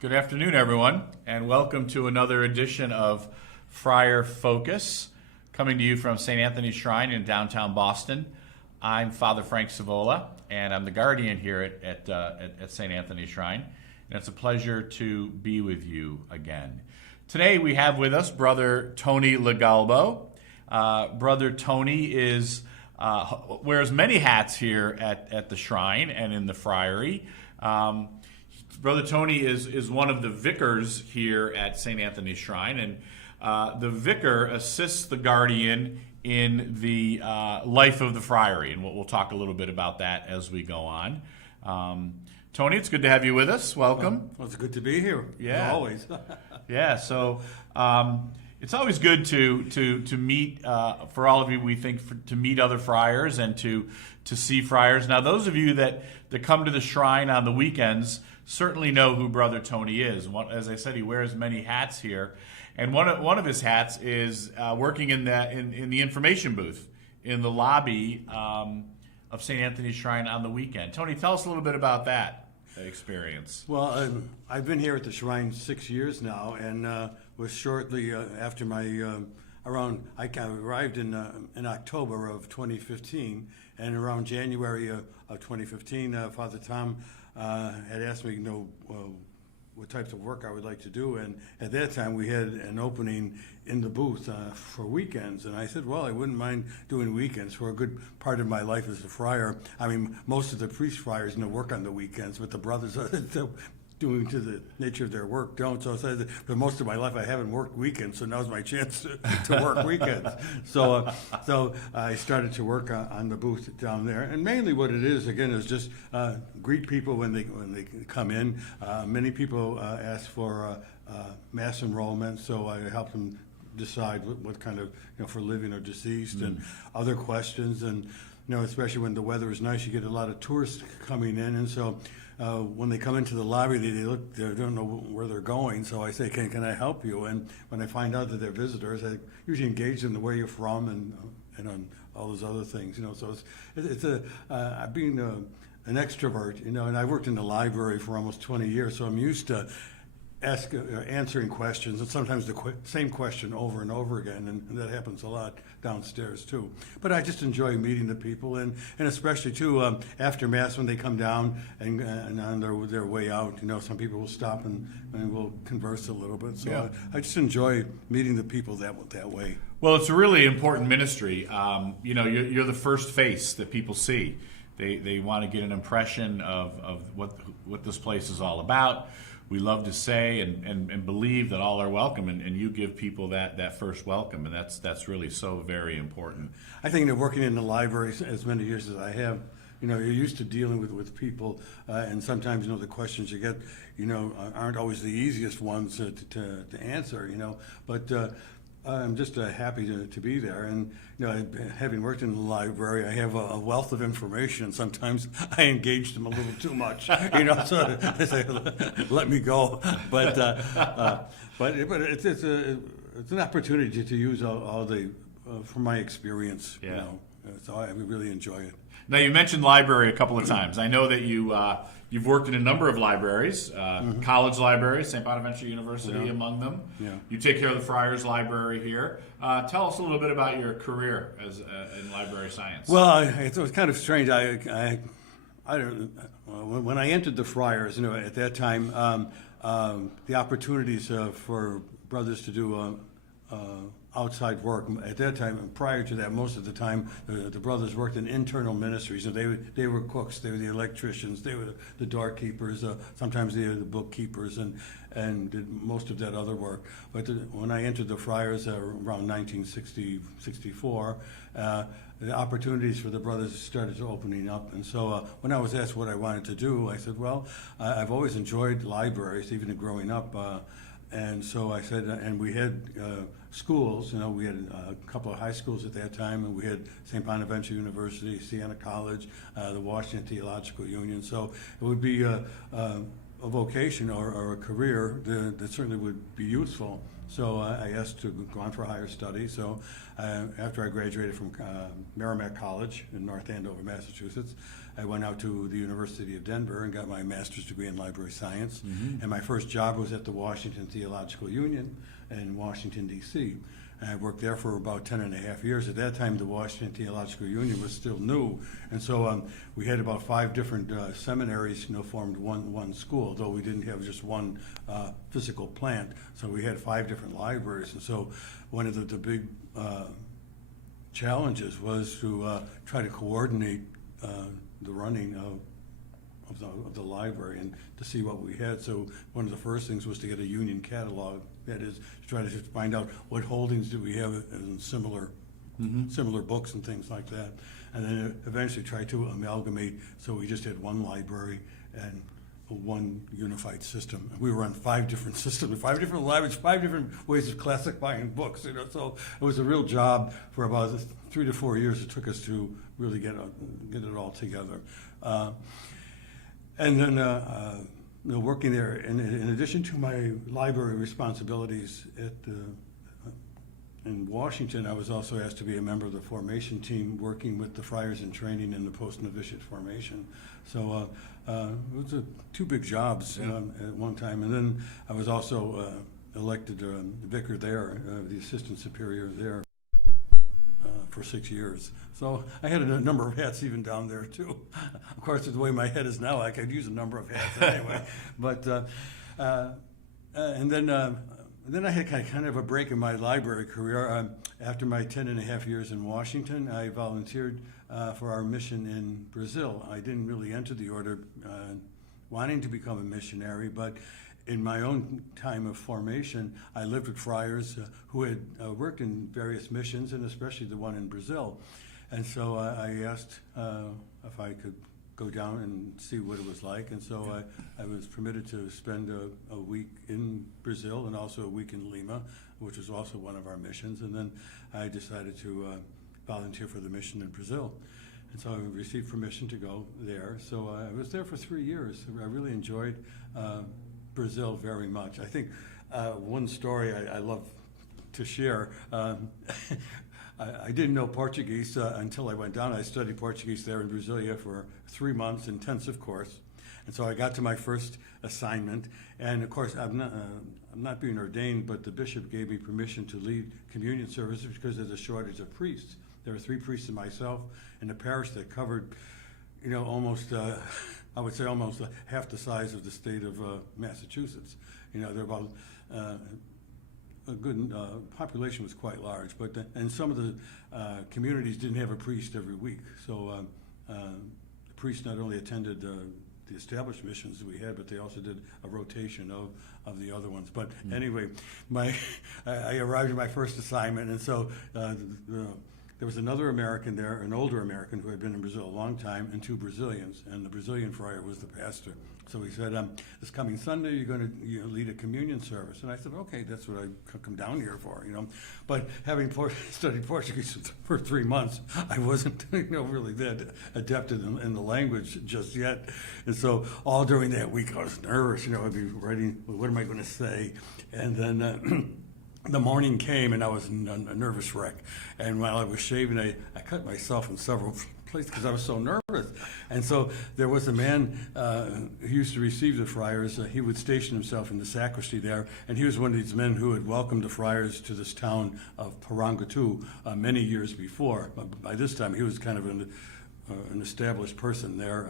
Good afternoon, everyone, and welcome to another edition of Friar Focus, coming to you from St. Anthony's Shrine in downtown Boston. I'm Father Frank Savola, and I'm the guardian here at St. Anthony's Shrine, and it's a pleasure to be with you again. Today we have with us Brother Tony Legalbo. Brother Tony wears many hats here at the Shrine and in the Friary. Brother Tony is one of the vicars here at St. Anthony's Shrine, and the vicar assists the guardian in the life of the Friary, and we'll talk a little bit about that as we go on. Tony, it's good to have you with us. Welcome. Well, it's good to be here. Yeah, always. Yeah. So it's always good to meet for all of you. We think to meet other friars and to see friars. Now, those of you that come to the shrine on the weekends certainly know who Brother Tony is. As I said, he wears many hats here, and one of his hats is working in the information booth in the lobby of St. Anthony's Shrine on the weekend. Tony, tell us a little bit about that experience. Well, I've been here at the shrine 6 years now, and was shortly after my I arrived in October of 2015, and around January of 2015, Father Tom had asked me, what types of work I would like to do, and at that time we had an opening in the booth for weekends, and I said, well, I wouldn't mind doing weekends. For a good part of my life as a friar, I mean, most of the priest friars work on the weekends, but the brothers doing to the nature of their work don't. So I said, for most of my life I haven't worked weekends, so now's my chance to work weekends. So I started to work on the booth down there, and mainly what it is, again, is just greet people when they come in. Many people ask for mass enrollment, so I help them decide what kind of, for living or deceased, and other questions. And especially when the weather is nice, you get a lot of tourists coming in, and so when they come into the lobby, they don't know where they're going. So I say, can I help you? And when I find out that they're visitors, I usually engage them, where you're from, and on all those other things. So it's being an extrovert, and I worked in the library for almost 20 years, so I'm used to answering questions, and sometimes the same question over and over again, and that happens a lot downstairs too. But I just enjoy meeting the people, and especially too after Mass when they come down and on their way out. Some people will stop and we'll converse a little bit. So yeah. I just enjoy meeting the people that way. Well, it's a really important ministry. You're the first face that people see. They want to get an impression of what this place is all about. We love to say and believe that all are welcome, and you give people that first welcome, and that's really so very important. I think that working in the library as many years as I have, you're used to dealing with people, and sometimes the questions you get, aren't always the easiest ones to answer, but I'm just happy to be there, and having worked in the library, I have a wealth of information, and sometimes I engage them a little too much, so they say, let me go. But it's an opportunity to use all the from my experience. Yeah. So I really enjoy it. Now, you mentioned library a couple of times. I know that you've worked in a number of libraries, college libraries, St. Bonaventure University among them. Yeah. You take care of the Friars Library here. Tell us a little bit about your career in library science. Well, it was kind of strange. I don't. When I entered the Friars, at that time, the opportunities for brothers to do outside work. At that time, prior to that, most of the time, the brothers worked in internal ministries. So they were cooks, they were the electricians, they were the doorkeepers, sometimes they were the bookkeepers, and did most of that other work. But when I entered the Friars around 1964, the opportunities for the brothers started opening up. And so when I was asked what I wanted to do, I said, well, I've always enjoyed libraries, even growing up. And so I said, and we had schools, we had a couple of high schools at that time, and we had St. Bonaventure University, Siena College, the Washington Theological Union. So it would be a vocation or a career that certainly would be useful So I asked to go on for higher study. So after I graduated from Merrimack College in North Andover, Massachusetts, I went out to the University of Denver and got my master's degree in library science. And my first job was at the Washington Theological Union in Washington, D.C. And I worked there for about 10 and a half years. At that time, the Washington Theological Union was still new. And so we had about 5 different seminaries, formed one school, though we didn't have just one physical plant. So we had 5 different libraries. And so one of the big challenges was to try to coordinate the running of the library and to see what we had. So one of the first things was to get a union catalog. That is, to try to find out what holdings do we have in similar books and things like that. And then eventually try to amalgamate so we just had one library and one unified system. We were on 5 different systems, 5 different libraries, 5 different ways of classifying books. So it was a real job for about 3 to 4 years. It took us to really get it all together. And then working there, in addition to my library responsibilities in Washington, I was also asked to be a member of the formation team working with the Friars in training in the post-novitiate formation. So it was 2 big jobs at one time. And then I was also elected vicar there, the assistant superior there for 6 years. So I had a number of hats even down there too. Of course, the way my head is now, I could use a number of hats anyway. But and then I had kind of a break in my library career. After my 10 and a half years in Washington, I volunteered for our mission in Brazil. I didn't really enter the order wanting to become a missionary, but in my own time of formation, I lived with friars who had worked in various missions, and especially the one in Brazil. And so I asked if I could go down and see what it was like. And so I was permitted to spend a week in Brazil and also a week in Lima, which was also one of our missions. And then I decided to volunteer for the mission in Brazil. And so I received permission to go there. So I was there for 3 years. I really enjoyed Brazil very much. I think one story I love to share, I didn't know Portuguese until I went down. I studied Portuguese there in Brasilia for 3 months, intensive course. And so I got to my first assignment. And of course, I'm not being ordained, but the bishop gave me permission to lead communion services because there's a shortage of priests. There were 3 priests and myself in a parish that covered, almost, I would say almost half the size of the state of Massachusetts. There are about a good population was quite large, but and some of the communities didn't have a priest every week. So the priests not only attended the established missions we had, but they also did a rotation of the other ones. But anyway, I arrived at my first assignment, and so there was another American there, an older American who had been in Brazil a long time, and 2 Brazilians, and the Brazilian friar was the pastor. So he said, this coming Sunday, you're going to lead a communion service. And I said, okay, that's what I come down here for, But having studied Portuguese for 3 months, I wasn't, really that adept in the language just yet. And so all during that week, I was nervous, I'd be writing, what am I going to say? And then the morning came, and I was a nervous wreck. And while I was shaving, I cut myself in several places because I was so nervous. And so there was a man who used to receive the friars. He would station himself in the sacristy there, and he was one of these men who had welcomed the friars to this town of Parangatu many years before. By this time, he was kind of an established person there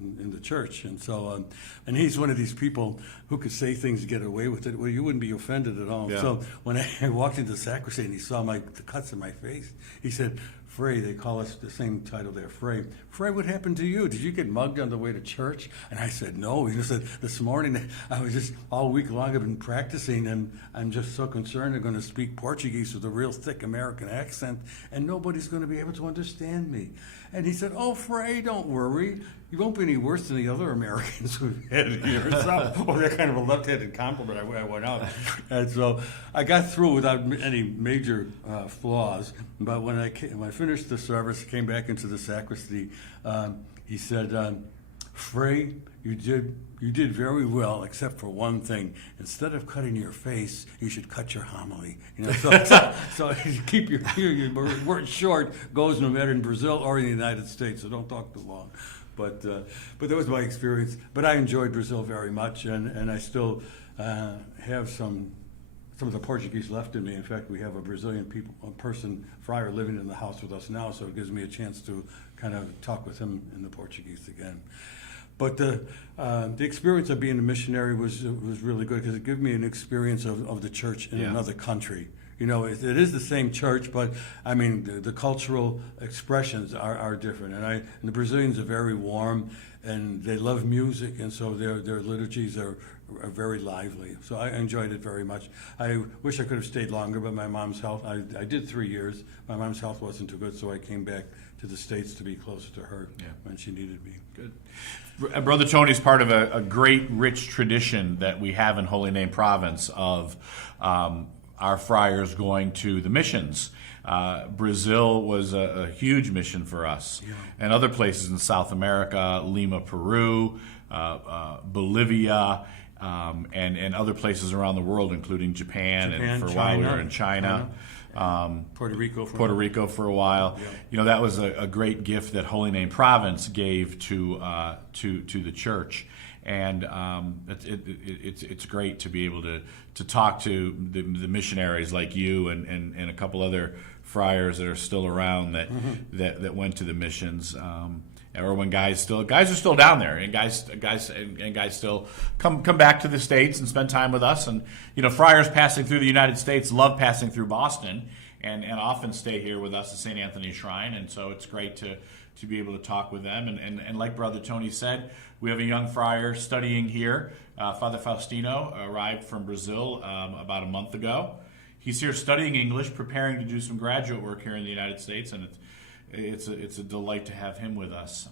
in the church. And so, and he's one of these people who could say things to get away with it where you wouldn't be offended at all. Yeah. So when I walked into the sacristy and he saw the cuts in my face, he said, Frey, they call us the same title there, Frey. Frey, what happened to you? Did you get mugged on the way to church? And I said, no. He said, this morning, I was just, all week long, I've been practicing, and I'm just so concerned I'm going to speak Portuguese with a real thick American accent, and nobody's going to be able to understand me. And he said, oh, Frey, don't worry. You won't be any worse than the other Americans we've had here. So, that kind of a left-handed compliment, I went out. And so I got through without any major flaws. But when I finished the service, came back into the sacristy, he said, Frey, you did very well, except for one thing. Instead of cutting your face, you should cut your homily. So keep your words short. Goes no matter in Brazil or in the United States. So don't talk too long. But that was my experience. But I enjoyed Brazil very much, and I still have some of the Portuguese left in me. In fact, we have a Brazilian person, Friar, living in the house with us now, so it gives me a chance to kind of talk with him in the Portuguese again. But the experience of being a missionary was really good because it gave me an experience of the church in another country. It is the same church, but I mean the cultural expressions are different. And the Brazilians are very warm, and they love music, and so their liturgies are very lively. So I enjoyed it very much. I wish I could have stayed longer, but my mom's health, I did 3 years. My mom's health wasn't too good, so I came back to the States to be closer to her when she needed me. Good. Brother Tony's part of a great, rich tradition that we have in Holy Name Province of our friars going to the missions. Brazil was a huge mission for us, and other places in South America, Lima, Peru, Bolivia, and other places around the world, including Japan and for a while we were in China. Puerto Rico for a while. Yeah. That was a great gift that Holy Name Province gave to the church, and it's great to be able to talk to the missionaries like you and a couple other friars that are still around that went to the missions. Or when guys are still down there, and guys still come back to the States and spend time with us. And friars passing through the United States love passing through Boston, and often stay here with us at St. Anthony's Shrine. And so it's great to be able to talk with them. And like Brother Tony said, we have a young friar studying here. Father Faustino arrived from Brazil about a month ago. He's here studying English, preparing to do some graduate work here in the United States, and it's a delight to have him with us.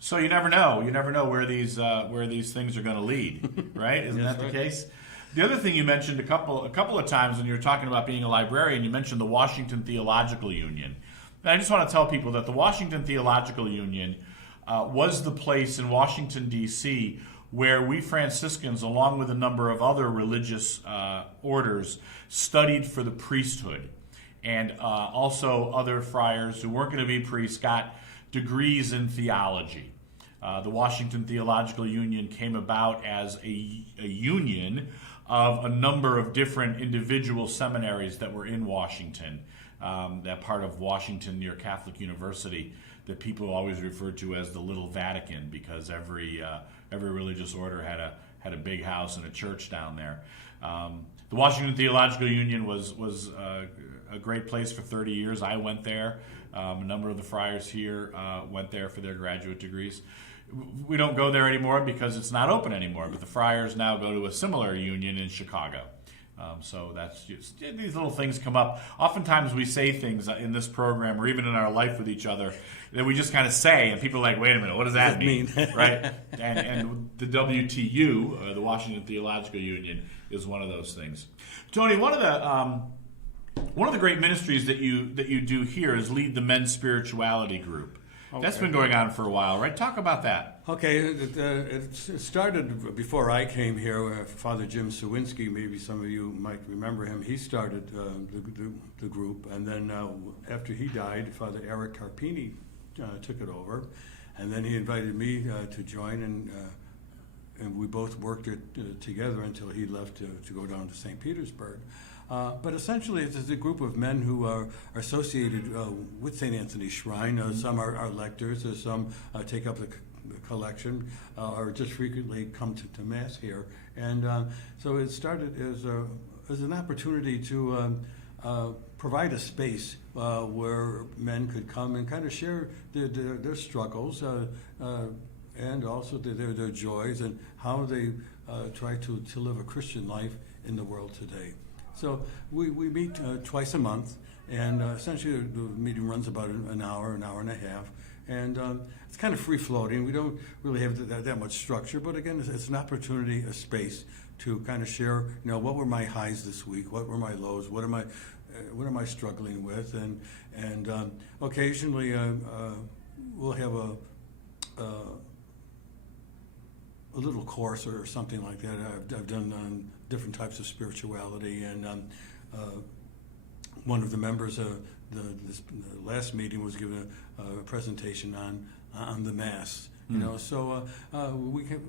So you never know where these things are going to lead, right? Isn't that the case? The other thing you mentioned a couple of times when you were talking about being a librarian, you mentioned the Washington Theological Union. And I just want to tell people that the Washington Theological Union was the place in Washington, D.C., where we Franciscans, along with a number of other religious orders, studied for the priesthood. And also other friars who weren't going to be priests got degrees in theology. The Washington Theological Union came about as a union of a number of different individual seminaries that were in Washington, that part of Washington near Catholic University that people always referred to as the Little Vatican, because every religious order had a big house and a church down there. The Washington Theological Union was a great place for 30 years. I went there. A number of the friars here went there for their graduate degrees. We don't go there anymore because it's not open anymore, but the friars now go to a similar union in Chicago. So that's just, these little things come up. Oftentimes we say things in this program or even in our life with each other that we just kind of say, and people are like, wait a minute, what does that mean? Right? And the WTU, the Washington Theological Union, is one of those things. Tony, one of the great ministries that you do here is lead the men's spirituality group. Okay. That's been going on for a while, right? Talk about that. Okay, it started before I came here. Father Jim Sawinski, maybe some of you might remember him. He started the group, and then after he died, Father Eric Carpini took it over, and then he invited me to join, and we both worked it together until he left to go down to St. Petersburg. But essentially, it's a group of men who are associated with St. Anthony's Shrine. Some are lectors, some take up the collection, or just frequently come to Mass here. And so it started as an opportunity to provide a space where men could come and kind of share their struggles and also their joys and how they try to live a Christian life in the world today. So we meet twice a month, and essentially the meeting runs about an hour and a half. And it's kind of free-floating. We don't really have that much structure, but again, it's an opportunity, a space to kind of share, what were my highs this week? What were my lows? What am I struggling with? And occasionally we'll have little course or something like that. I've done different types of spirituality, and one of the members the last meeting was given a presentation on the Mass. You know, so we can.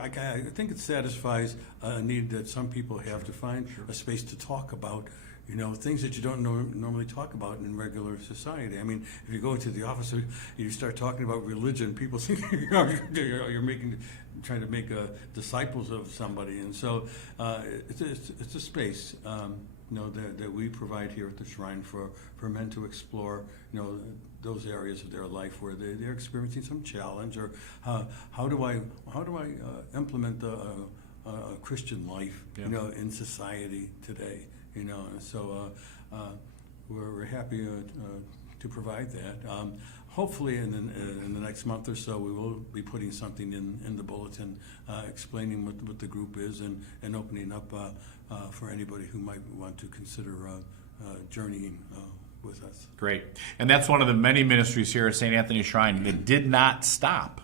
I think it satisfies a need that some people have to find a space to talk about, you know, things that you don't normally talk about in regular society. I mean, if you go into the office and you start talking about religion, people think you're trying to make disciples of somebody, and so it's a space, you know, that we provide here at the Shrine for men to explore, you know, those areas of their life where they're experiencing some challenge, or how do I implement a Christian life, you know, in society today, you know. And so we're happy to provide that. Hopefully in the next month or so we will be putting something in the bulletin explaining what the group is, and opening up for anybody who might want to consider journeying with us. Great. And that's one of the many ministries here at St. Anthony Shrine that did not stop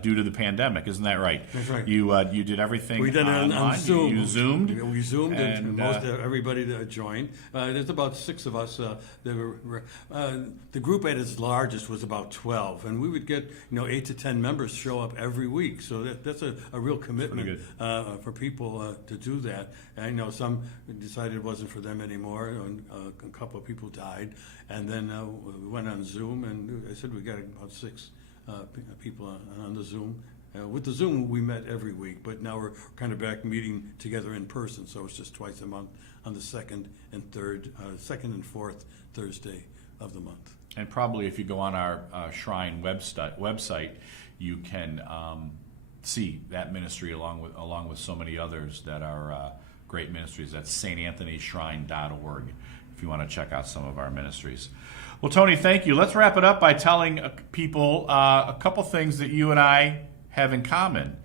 due to the pandemic. Isn't that right? That's right. You did everything We did it on Zoom. You Zoomed? We Zoomed, and most everybody that joined. There's about 6 of us. The group at its largest was about 12, and we would get 8 to 10 members show up every week. So that's a real commitment for people to do that. And I know some decided it wasn't for them anymore, and a couple of people died. And then we went on Zoom, and I said we got about 6 people on the Zoom. With the Zoom, we met every week, but now we're kind of back meeting together in person, so it's just twice a month on the second and fourth Thursday of the month. And probably if you go on our Shrine website, you can see that ministry along with so many others that are great ministries. That's StAnthonyShrine.org if you want to check out some of our ministries. Well, Tony, thank you. Let's wrap it up by telling people a couple things that you and I have in common.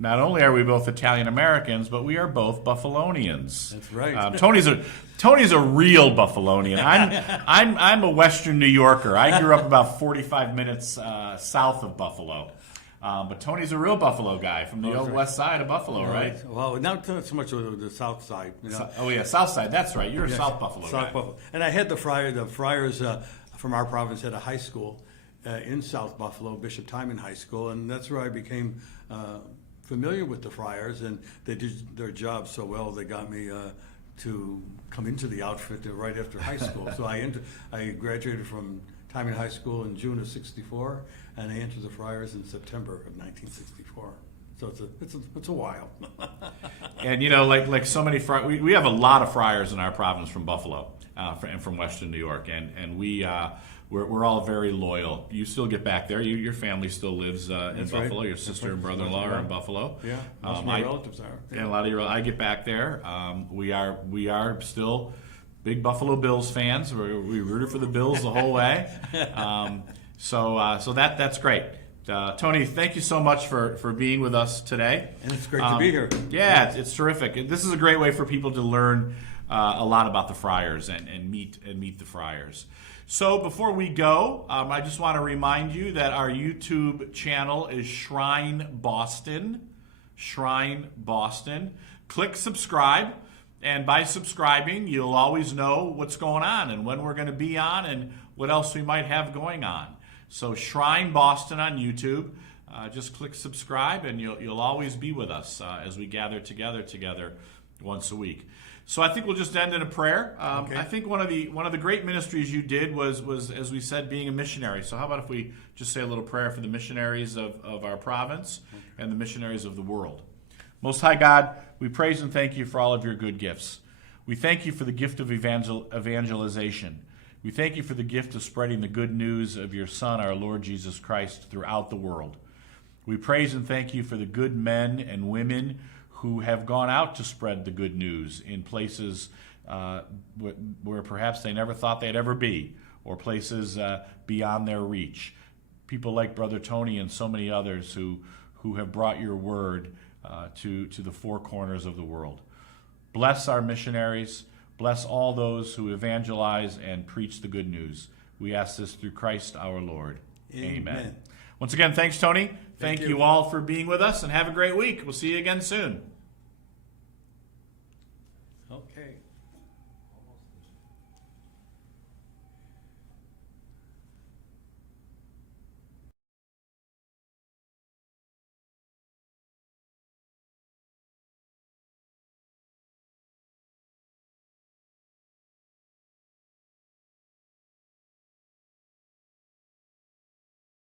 Not only are we both Italian Americans, but we are both Buffalonians. That's right. Tony's a real Buffalonian. I'm a Western New Yorker. I grew up about 45 minutes south of Buffalo. But Tony's a real Buffalo guy from the old west side of Buffalo, right? Well, not so much of the south side. Oh, yeah, south side. That's right. You're a South Buffalo guy. Buffalo. And I had the Friars from our province at a high school in South Buffalo, Bishop Timon High School, and that's where I became familiar with the Friars, and they did their job so well they got me to come into the outfit right after high school. So I graduated from Timon High School in June of '64, and I entered the Friars in September of 1964. So it's a while. And like so many Friars, we have a lot of Friars in our province from Buffalo and from Western New York, and we're all very loyal. You still get back there. Your family still lives in Buffalo. Your sister and brother-in-law are in Buffalo. Yeah, most of my relatives are. Yeah. And a lot of I get back there. We are still big Buffalo Bills fans. We rooted for the Bills the whole way. So that's great. Tony, thank you so much for being with us today. And it's great to be here. Yeah, it's terrific. This is a great way for people to learn a lot about the Friars and meet the Friars. So before we go, I just want to remind you that our YouTube channel is Shrine Boston. Shrine Boston. Click subscribe. And by subscribing, you'll always know what's going on and when we're going to be on and what else we might have going on. So Shrine Boston on YouTube. Just click subscribe, and you'll always be with us as we gather together once a week. So I think we'll just end in a prayer. Okay. I think one of the great ministries you did was, as we said, being a missionary. So how about if we just say a little prayer for the missionaries of our province and the missionaries of the world. Most High God, we praise and thank you for all of your good gifts. We thank you for the gift of evangelization. We thank you for the gift of spreading the good news of your Son, our Lord Jesus Christ, throughout the world. We praise and thank you for the good men and women who have gone out to spread the good news in places where perhaps they never thought they'd ever be, or places beyond their reach. People like Brother Tony and so many others who have brought your word to the four corners of the world. Bless our missionaries. Bless all those who evangelize and preach the good news. We ask this through Christ our Lord. Amen. Once again, thanks, Tony. Thank you. you all for being with us, and have a great week. We'll see you again soon.